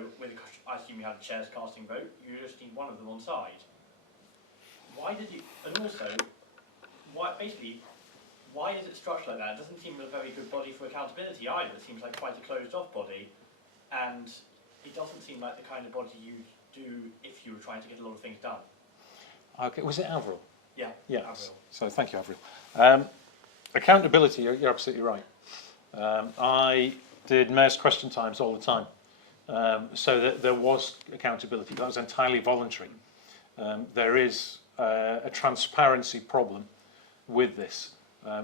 I assume you had a chair's casting vote, you just need one of them on side. Why did you, and also, why is it structured like that? It doesn't seem a very good body for accountability either. It seems like quite a closed-off body, and it doesn't seem like the kind of body you do if you were trying to get a lot of things done. Okay, was it Avril? Yeah, Yes. Avril. So thank you, Avril. Accountability, you're absolutely right. I did mayor's question times all the time, so that there was accountability, but that was entirely voluntary. There is a transparency problem with this.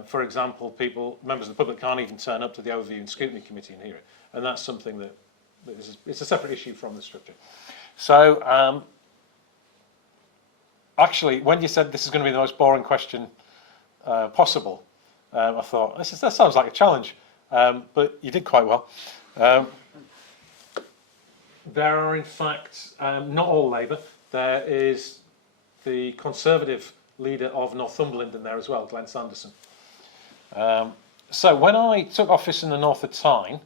For example, members of the public can't even turn up to the overview and scrutiny committee and hear it, and that's something that it's a separate issue from the structure. So actually, when you said this is going to be the most boring question possible, I thought that sounds like a challenge, but you did quite well. There are, in fact, not all Labour. There is the Conservative leader of Northumberland in there as well, Glenn Sanderson. So when I took office in the north of Tyne,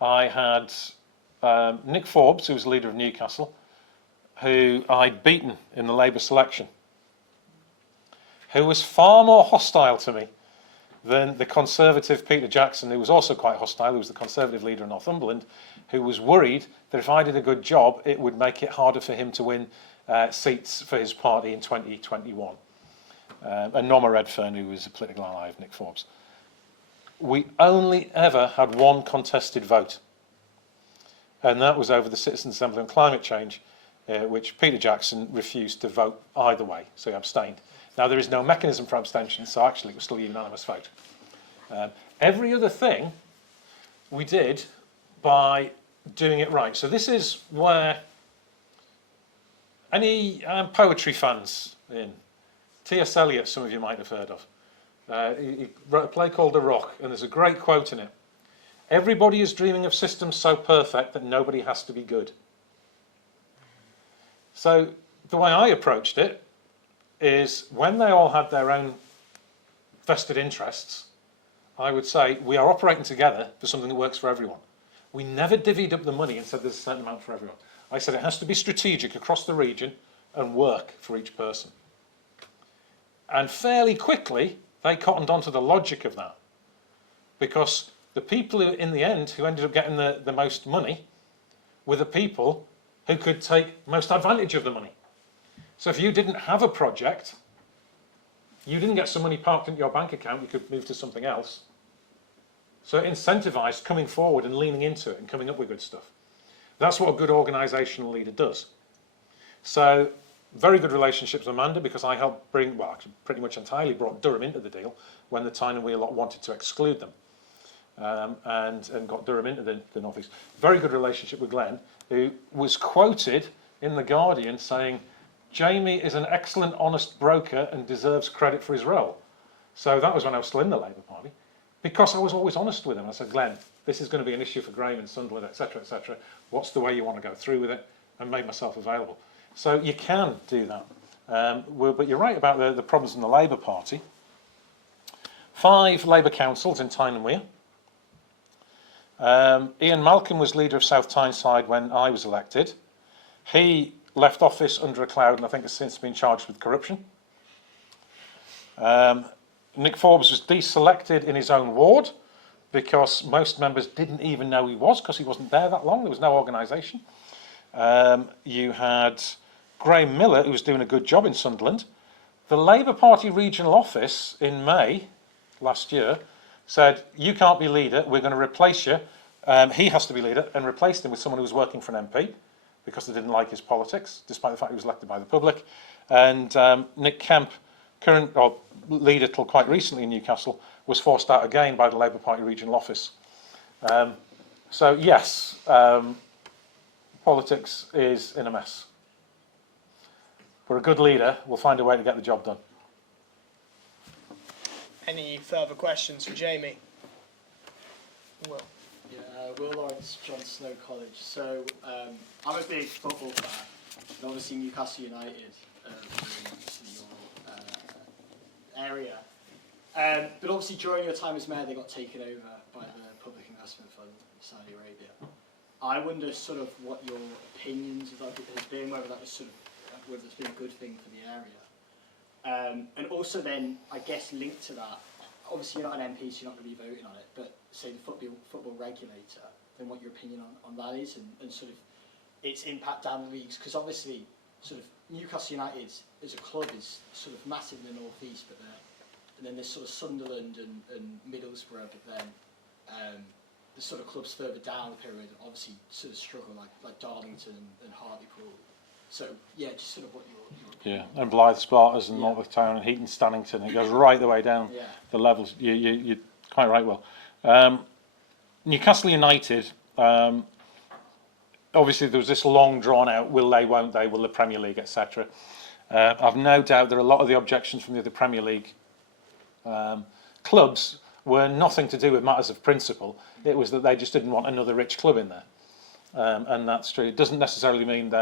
I had Nick Forbes, who was the leader of Newcastle, who I'd beaten in the Labour selection, who was far more hostile to me than the Conservative Peter Jackson, who was also quite hostile, who was the Conservative leader of Northumberland, who was worried that if I did a good job, it would make it harder for him to win seats for his party in 2021. And Norma Redfern, who was a political ally of Nick Forbes. We only ever had one contested vote, and that was over the Citizens' Assembly on Climate Change, which Peter Jackson refused to vote either way, so he abstained. Now, there is no mechanism for abstention, so actually it was still a unanimous vote. Every other thing we did by doing it right. So this is where any poetry fans in, T.S. Eliot, some of you might have heard of. He wrote a play called The Rock, and there's a great quote in it. Everybody is dreaming of systems so perfect that nobody has to be good. So the way I approached it is when they all had their own vested interests, I would say we are operating together for something that works for everyone. We never divvied up the money and said there's a certain amount for everyone. I said it has to be strategic across the region and work for each person. And fairly quickly, they cottoned onto the logic of that. Because the people who, in the end, who ended up getting the most money were the people who could take most advantage of the money. So if you didn't have a project, you didn't get some money parked into your bank account, you could move to something else. So it incentivised coming forward and leaning into it and coming up with good stuff. That's what a good organisational leader does. So very good relationships with Amanda, because I helped bring, well, actually pretty much entirely brought Durham into the deal when the Tyne and Weir lot wanted to exclude them, and got Durham into the North East. Very good relationship with Glenn, who was quoted in The Guardian saying, Jamie is an excellent, honest broker and deserves credit for his role. So that was when I was still in the Labour Party, because I was always honest with him. I said, Glenn, this is going to be an issue for Graham and Sunderland, etc., etc. What's the way you want to go through with it? And make myself available. So you can do that. But you're right about the problems in the Labour Party. 5 Labour councils in Tyne and Weir. Ian Malcolm was leader of South Tyneside when I was elected. He left office under a cloud and I think has since been charged with corruption. Nick Forbes was deselected in his own ward because most members didn't even know he was, because he wasn't there that long. There was no organisation. You had Graham Miller, who was doing a good job in Sunderland. The Labour Party regional office in May last year said, you can't be leader, we're going to replace you. He has to be leader, and replaced him with someone who was working for an MP because they didn't like his politics, despite the fact he was elected by the public. And Nick Kemp, leader till quite recently in Newcastle, was forced out again by the Labour Party regional office. So yes, politics is in a mess. But a good leader will find a way to get the job done. Any further questions for Jamie? Will. Yeah, Will Lawrence, John Snow College. So I'm a big football fan, and obviously Newcastle United in your area. But obviously during your time as mayor, they got taken over by the Public Investment Fund in Saudi Arabia. I wonder sort of what your opinions of that has been, whether that was sort of whether it's been a good thing for the area. And also then, I guess linked to that, obviously you're not an MP, so you're not going to be voting on it, but say the football regulator, then what your opinion on that is, and sort of its impact down the leagues, because obviously sort of Newcastle United as a club is sort of massive in the North East, but and then there's sort of Sunderland and Middlesbrough, but then the sort of clubs further down the pyramid obviously sort of struggle, like Darlington and Hartlepool. So yeah, just sort of what your opinion. Yeah, and Blythe Spartans and Northwick Town and Heaton Stannington. It goes right the way down the levels. You're quite right, Will. Newcastle United, obviously there was this long drawn out, will they, won't they, will the Premier League, etc. I've no doubt that a lot of the objections from the other Premier League clubs were nothing to do with matters of principle. It was that they just didn't want another rich club in there. And that's true. It doesn't necessarily mean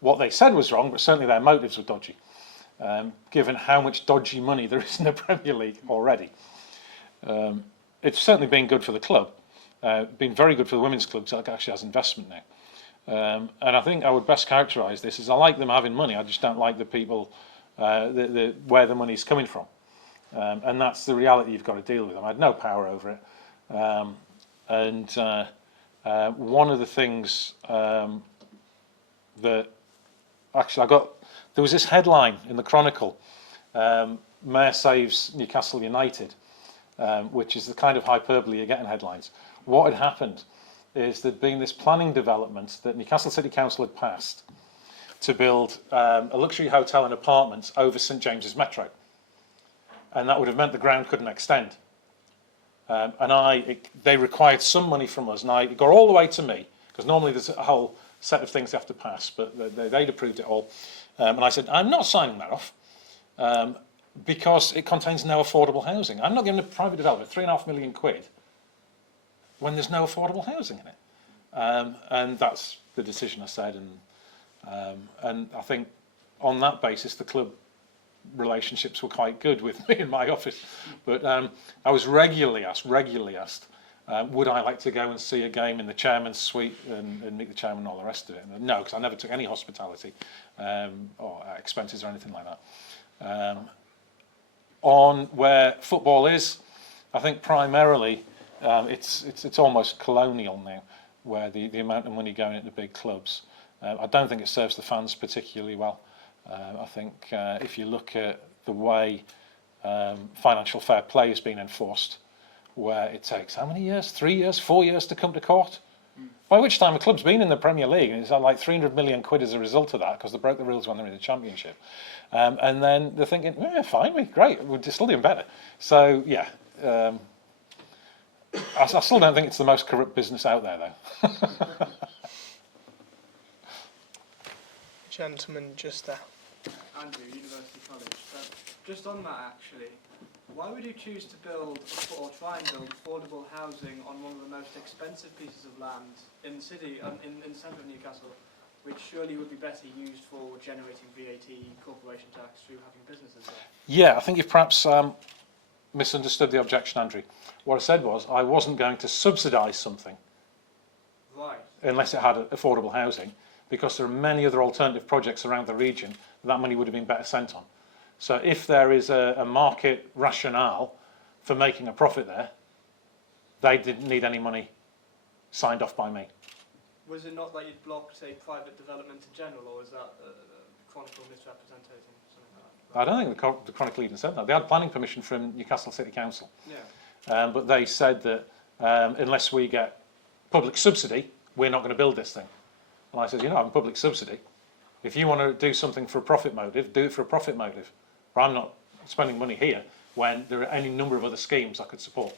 what they said was wrong, but certainly their motives were dodgy, given how much dodgy money there is in the Premier League already. It's certainly been good for the club, been very good for the women's club, because it actually has investment now. And I think I would best characterise this as I like them having money, I just don't like the people, where the money's coming from. And that's the reality you've got to deal with. I had no power over it. One of the things that actually there was this headline in the Chronicle, Mayor saves Newcastle United, which is the kind of hyperbole you get in headlines. What had happened is there'd been this planning development that Newcastle City Council had passed to build a luxury hotel and apartments over St James's Metro. And that would have meant the ground couldn't extend. They required some money from us, and it got all the way to me, because normally there's a whole set of things they have to pass, but they'd approved it all. And I said, I'm not signing that off, because it contains no affordable housing. I'm not giving a private developer £3.5 million when there's no affordable housing in it. And that's the decision I said, and I think on that basis the club relationships were quite good with me in my office. But I was regularly asked, would I like to go and see a game in the chairman's suite and meet the chairman and all the rest of it? And no, because I never took any hospitality or expenses or anything like that. On where football is, I think primarily it's almost colonial now, where the amount of money going into big clubs. I don't think it serves the fans particularly well. I think if you look at the way financial fair play has been enforced, where it takes how many years? 3 years, 4 years to come to court? By which time a club's been in the Premier League, and it's like 300 million quid as a result of that, because they broke the rules when they were in the Championship. And then they're thinking, fine, great, we're still doing better. So, yeah, I still don't think it's the most corrupt business out there, though. Gentleman just there. Andrew, University College. Just on that, actually, why would you choose to build or try and build affordable housing on one of the most expensive pieces of land in the city, in the centre of Newcastle, which surely would be better used for generating VAT, corporation tax through having businesses there? Yeah, I think you've perhaps misunderstood the objection, Andrew. What I said was I wasn't going to subsidise something unless it had affordable housing, because there are many other alternative projects around the region that money would have been better spent on. So if there is a market rationale for making a profit there, they didn't need any money signed off by me. Was it not that you'd blocked, say, private development in general, or was that Chronicle misrepresenting something like that? I don't think the Chronicle even said that. They had planning permission from Newcastle City Council. Yeah. But they said that unless we get public subsidy, we're not going to build this thing. And I said, I'm public subsidy. If you want to do something for a profit motive, do it for a profit motive. But I'm not spending money here when there are any number of other schemes I could support.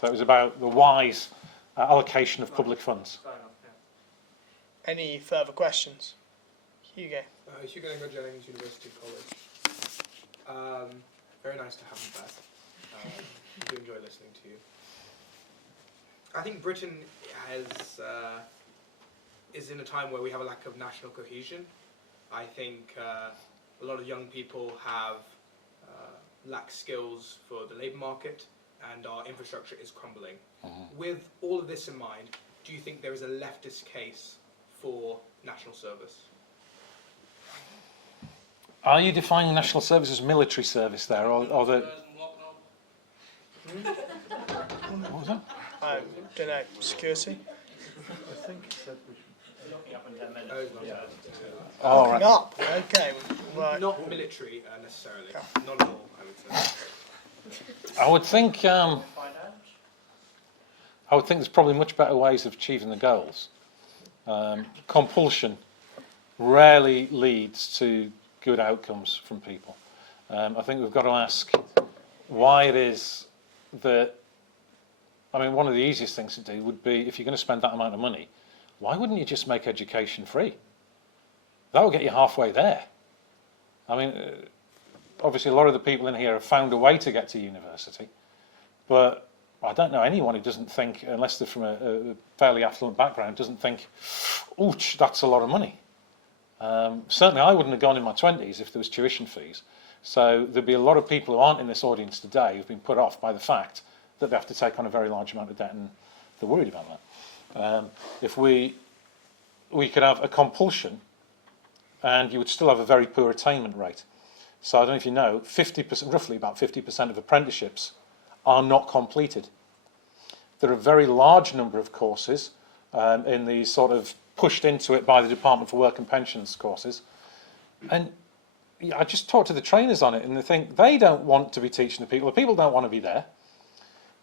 So it was about the wise allocation of public funds. Fair enough, yeah. Any further questions? Hugo. Hugo Jennings, University College. Very nice to have you back. I do enjoy listening to you. I think Britain is in a time where we have a lack of national cohesion. I think a lot of young people have lack skills for the labour market, and our infrastructure is crumbling. With all of this in mind, do you think there is a leftist case for national service? Are you defining national service as military service there, or the... What was that? I don't know. Security? I think it said we should... Locking up in 10 minutes. Oh, Locking up. Okay. Right. Not military necessarily. Not at all, I would say. I would think there's probably much better ways of achieving the goals. Compulsion rarely leads to good outcomes from people. I think we've got to ask why it is that, one of the easiest things to do would be, if you're going to spend that amount of money, why wouldn't you just make education free? That will get you halfway there. Obviously a lot of the people in here have found a way to get to university, but I don't know anyone who doesn't think, unless they're from a fairly affluent background, doesn't think, ouch, that's a lot of money. Certainly I wouldn't have gone in my 20s if there was tuition fees. So there'd be a lot of people who aren't in this audience today who've been put off by the fact that they have to take on a very large amount of debt, and they're worried about that. If we could have a compulsion, and you would still have a very poor attainment rate. So I don't know if you know, 50%, roughly about 50% of apprenticeships are not completed. There are a very large number of courses in the sort of pushed into it by the Department for Work and Pensions courses. And I just talked to the trainers on it, and they think they don't want to be teaching the people don't want to be there.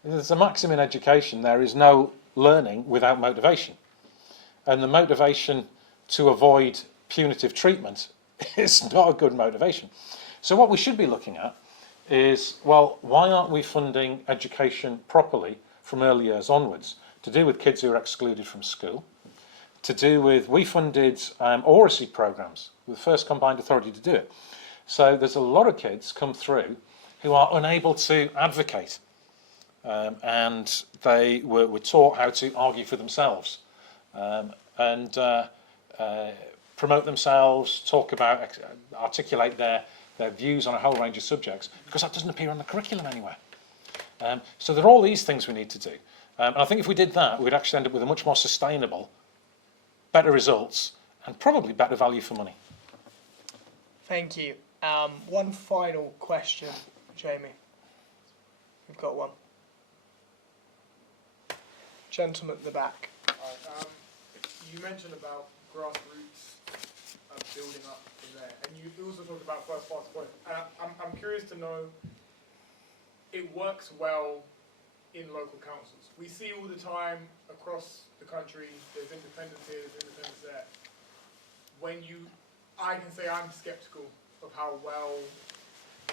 There's a maxim in education, there is no learning without motivation. And the motivation to avoid punitive treatment is not a good motivation. So what we should be looking at is, well, why aren't we funding education properly from early years onwards? To do with kids who are excluded from school, to do with, we funded oracy programmes with the first combined authority to do it. So there's a lot of kids come through who are unable to advocate, and they were taught how to argue for themselves and promote themselves, talk about, articulate their views on a whole range of subjects, because that doesn't appear on the curriculum anywhere. So there are all these things we need to do. And I think if we did that, we'd actually end up with a much more sustainable, better results, and probably better value for money. Thank you. One final question, Jamie. We've got one. Gentleman at the back. You mentioned about grassroots building up from there, and you also talked about first past the post. And I'm curious to know, it works well in local councils. We see all the time across the country, there's independence here, there's independence there. I can say I'm skeptical of how well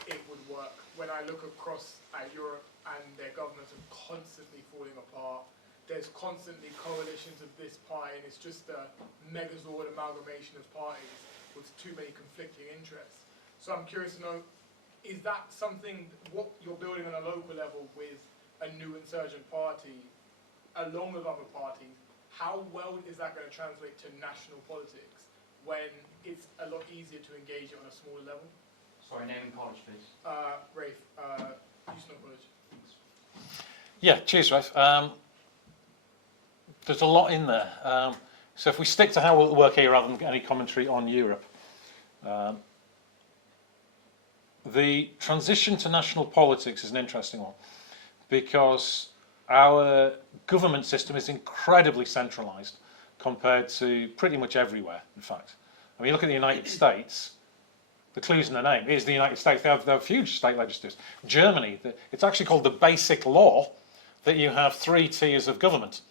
it would work when I look across at Europe and their governments are constantly falling apart. There's constantly coalitions of this pie, and it's just a megazord amalgamation of parties with too many conflicting interests. So I'm curious to know, is that something, what you're building on a local level with a new insurgent party, along with other parties, how well is that going to translate to national politics when it's a lot easier to engage it on a smaller level? Sorry, name and college, please. Rafe, Houston College. Yeah, cheers, Rafe. There's a lot in there. So if we stick to how will it work here rather than any commentary on Europe. The transition to national politics is an interesting one because our government system is incredibly centralised compared to pretty much everywhere, in fact. I mean, you look at the United States, the clue's in the name. It is the United States. They have huge state legislatures. Germany, it's actually called the basic law that you have 3 tiers of government.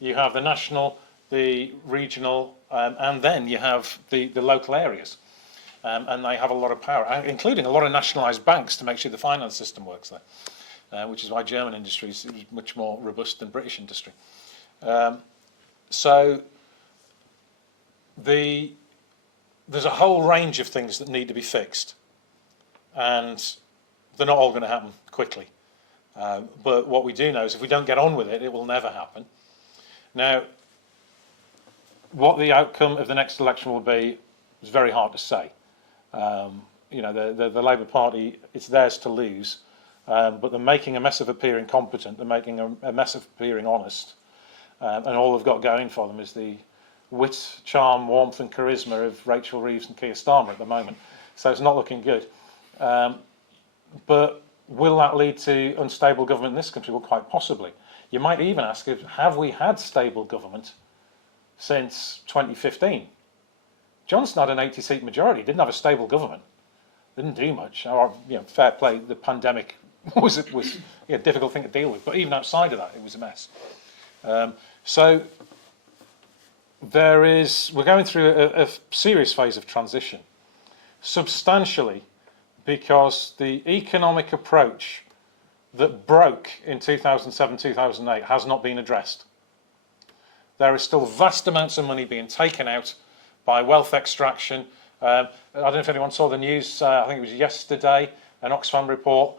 You have the national, the regional, and then you have the local areas. And they have a lot of power, including a lot of nationalised banks to make sure the finance system works there, which is why German industry is much more robust than British industry. So there's a whole range of things that need to be fixed, and they're not all going to happen quickly. But what we do know is if we don't get on with it, it will never happen. Now, what the outcome of the next election will be is very hard to say. You know, the Labour Party, it's theirs to lose, but they're making a mess of appearing competent, they're making a mess of appearing honest, and all they've got going for them is the wit, charm, warmth and charisma of Rachel Reeves and Keir Starmer at the moment. So it's not looking good. But will that lead to unstable government in this country? Well, quite possibly. You might even ask, have we had stable government since 2015? Johnson had an 80-seat majority, didn't have a stable government, didn't do much. Or, you know, fair play, the pandemic was a difficult thing to deal with, but even outside of that, it was a mess. So we're going through a serious phase of transition, substantially, because the economic approach that broke in 2007-2008 has not been addressed. There are still vast amounts of money being taken out by wealth extraction. I don't know if anyone saw the news, I think it was yesterday, an Oxfam report.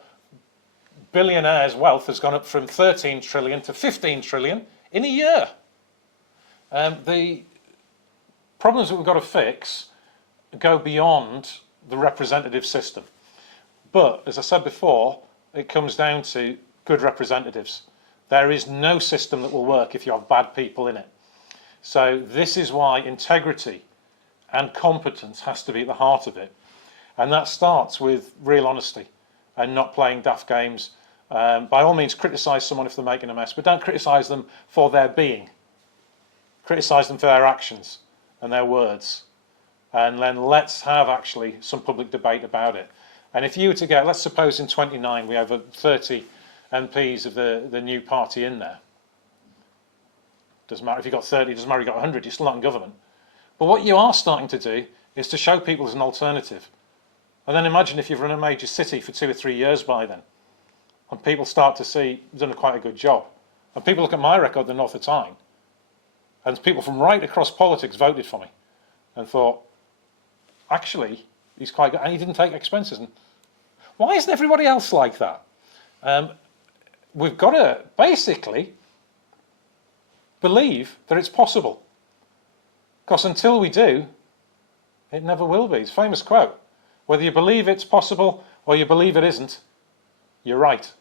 Billionaires' wealth has gone up from 13 trillion to 15 trillion in a year. The problems that we've got to fix go beyond the representative system. But, as I said before, it comes down to good representatives. There is no system that will work if you have bad people in it. So this is why integrity and competence has to be at the heart of it. And that starts with real honesty and not playing daft games. By all means, criticise someone if they're making a mess, but don't criticise them for their being. Criticise them for their actions and their words. And then let's have actually some public debate about it. And if you were to get, let's suppose in 29 we have 30 MPs of the new party in there. Doesn't matter if you've got 30, doesn't matter if you've got 100, you're still not in government. But what you are starting to do is to show people as an alternative. And then imagine if you've run a major city for 2 or 3 years by then, and people start to see you've done quite a good job. And people look at my record, the North of Tyne, and people from right across politics voted for me and thought, actually, he's quite good, and he didn't take expenses. And why isn't everybody else like that? We've got to basically believe that it's possible. Because until we do, it never will be. It's a famous quote. Whether you believe it's possible or you believe it isn't, you're right.